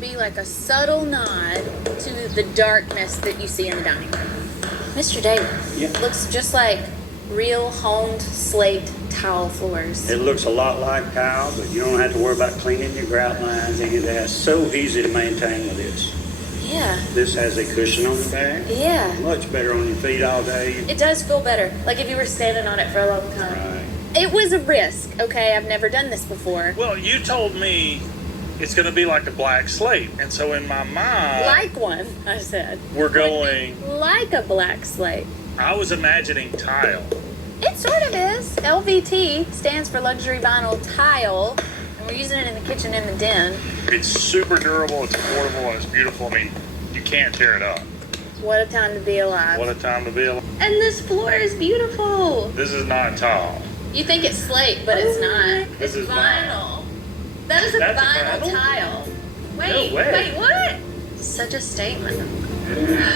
be like a subtle nod to the darkness that you see in the dining room. Mr. David, looks just like real honed slate tile floors. It looks a lot like tile, but you don't have to worry about cleaning your grout lines, any of that. So easy to maintain with this. Yeah. This has a cushion on the back. Yeah. Much better on your feet all day. It does feel better, like if you were standing on it for a long time. Right. It was a risk, okay? I've never done this before. Well, you told me it's going to be like a black slate. And so in my mind... Like one, I said. We're going... Like a black slate. I was imagining tile. It sort of is. LVT stands for luxury vinyl tile. And we're using it in the kitchen and the den. It's super durable, it's affordable, and it's beautiful. I mean, you can't tear it up. What a time to be alive. What a time to be alive. And this floor is beautiful. This is not tile. You think it's slate, but it's not. This is vinyl. That is a That's vinyl vinyl? tile. No way. Wait, what? Such a statement.